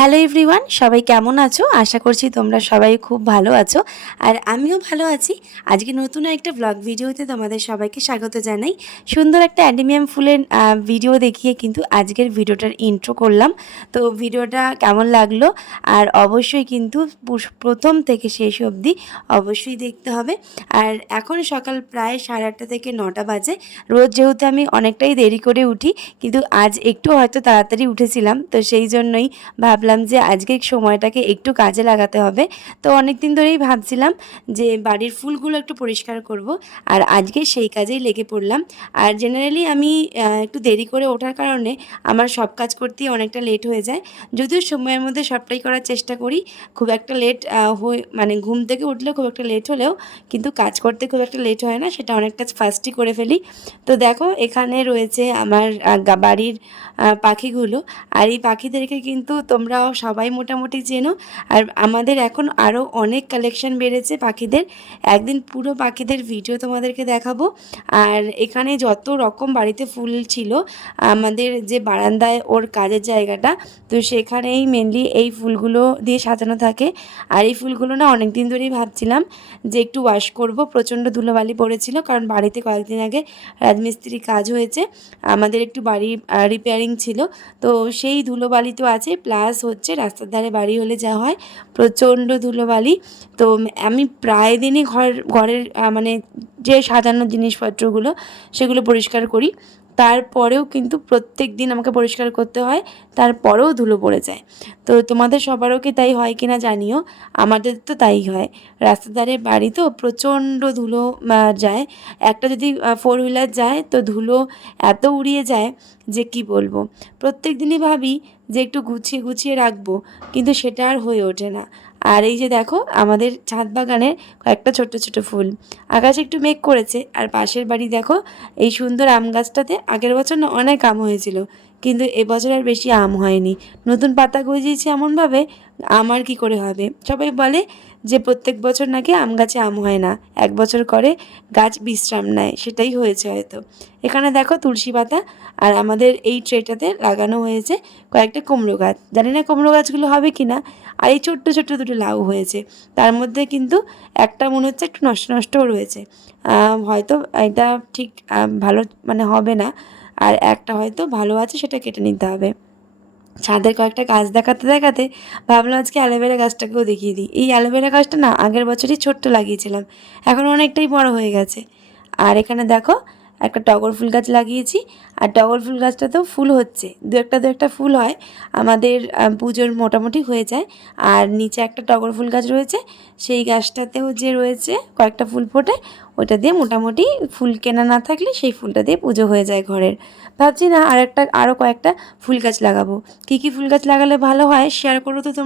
Hello everyone সবাই কেমন আছো? আশা করছি তোমরা সবাই খুব ভালো আছো। আর আমিও ভালো আছি। আজকে নতুন একটা ব্লগ ভিডিওতে তোমাদের সবাইকে স্বাগত জানাই। সুন্দর একটা অ্যান্ডিমিয়াম ফুলের ভিডিও দেখিয়ে কিন্তু আজকের ভিডিওটার ইন্ট্রো করলাম। তো ভিডিওটা কেমন লাগল? আর অবশ্যই কিন্তু প্রথম থেকে শেষ অবধি অবশ্যই দেখতে হবে। আর এখন সকাল প্রায় সাড়ে আটটা থেকে নটা বাজে। রোজ যেহেতু আমি অনেকটাই দেরি করে উঠি, কিন্তু আজ একটু হয়তো তাড়াতাড়ি উঠেছিলাম। তো সেই জন্যই ভাবলাম যে আজকে সময়টাকে একটু কাজে লাগাতে হবে। তো অনেক দিন ধরেই ভাবছিলাম যে বাড়ির ফুলগুলো একটু পরিষ্কার করব। আর আজকে সেই কাজেই লেগে পড়লাম। আর জেনারেলি আমি একটু দেরি করে ওঠার কারণে আমার সব কাজ করতেই অনেকটা লেট হয়ে যায়। যদিও সময়ের মধ্যে সবটাই করার চেষ্টা করি। খুব একটা লেট হয়ে মানে ঘুম থেকে উঠলে খুব একটা লেট হলেও, কিন্তু কাজ করতে খুব একটা লেট হয় না, সেটা অনেক কাজ ফার্স্টই করে ফেলি। তো দেখো, এখানে রয়েছে আমার বাড়ির পাখিগুলো। আর এই পাখিদেরকে কিন্তু তোমরাও সবাই মোটামুটি চেনো। আর আমাদের এখন আরও অনেক কালেকশন বেড়েছে পাখিদের। একদিন পুরো পাখিদের ভিডিও তোমাদেরকে দেখাবো। আর এখানে যত রকম বাড়িতে ফুল ছিল, আমাদের যে বারান্দায় ওর কাজের জায়গাটা, তো সেখানেই মেনলি এই ফুলগুলো দিয়ে সাজানো থাকে। আর এই ফুলগুলো না অনেক দিন ধরেই ভাবছিলাম যে একটু ওয়াশ করব। প্রচণ্ড ধুলোবালি পড়েছিল, কারণ বাড়িতে কয়েকদিন আগে রাজমিস্ত্রি কাজ হয়েছে। আমাদের একটু বাড়ি রিপেয়ারিং ছিল। তো সেই ধুলোবালি তো আছে প্লাস হচ্ছে, রাস্তার ধারে বাড়ি হলে যা হয়, প্রচণ্ড ধুলোবালি। তো আমি প্রায় দিনই ঘর, ঘরের মানে যে সাজানোর জিনিসপত্রগুলো, সেগুলো পরিষ্কার করি। তারপরেও কিন্তু প্রত্যেক দিন আমাকে পরিষ্কার করতে হয়, তারপরেও ধুলো পড়ে যায়। তো তোমাদের সবারও কি তাই হয় কি না জানিও, আমাদের তো তাই হয়। রাস্তার ধারে বাড়ি তো প্রচণ্ড ধুলো যায়। একটা যদি ফোর হুইলার যায়, তো ধুলো এত উড়িয়ে যায় যে কি বলব? প্রত্যেক দিনই ভাবি যে একটু গুছিয়ে গুছিয়ে রাখব, কিন্তু সেটা আর হয়ে ওঠে না। আর এই যে দেখো, আমাদের ছাদ বাগানের কয়েকটা ছোট ছোট ফুল। আকাশ একটু মেঘ করেছে, আর পাশের বাড়ি দেখো, এই সুন্দর আম গাছটাতে আগের বছর না অনেক আম হয়েছিল। কিন্তু এবছর আর বেশি আম হয়নি। নতুন পাতা গজিয়েছে এমনভাবে, আম আর কী করে হবে? সবাই বলে যে প্রত্যেক বছর নাকি আম গাছে আম হয় না। এক বছর করে গাছ বিশ্রাম নেয়, সেটাই হয়েছে হয়তো। এখানে দেখো তুলসী পাতা আর আমাদের এই ট্রেটাতে লাগানো হয়েছে কয়েকটা কুমড়ো গাছ। জানি না কুমড়ো গাছগুলো হবে কি না। আর এই ছোট্ট ছোট্ট দুটো লাউ হয়েছে। তার মধ্যে কিন্তু একটা মনে হচ্ছে একটু নষ্ট নষ্টও রয়েছে। হয়তো এটা ঠিক ভালো মানে হবে না। আর একটা হয়তো ভালো আছে সেটা কেটে নিতে হবে। ছাদের কয়েকটা গাছ দেখাতে দেখাতে ভাবলাম আজকে অ্যালোভেরা গাছটাকেও দেখিয়ে দিই। এই অ্যালোভেরা গাছটা না আগের বছরই ছোট্ট লাগিয়েছিলাম। এখন অনেকটাই বড় হয়ে গেছে। আর এখানে দেখো একটা টগর ফুল গাছ লাগিয়েছি, আর টগর ফুল গাছটাতেও ফুল হচ্ছে। দু একটা দু একটা ফুল হয়, আমাদের পুজোর মোটামুটি হয়ে যায়, আর নিচে একটা টগর ফুল গাছ রয়েছে, সেই গাছটাতেও যে রয়েছে কয়েকটা ফুল ফোটে, ওটা দিয়ে মোটামুটি ফুল কেনা না থাকলে সেই ফুলটা দিয়ে পুজো হয়ে যায় ঘরের। ভাবছি না আর একটা আরও কয়েকটা ফুল গাছ লাগাবো। কী কী ফুল গাছ লাগালে ভালো হয় শেয়ার করো তো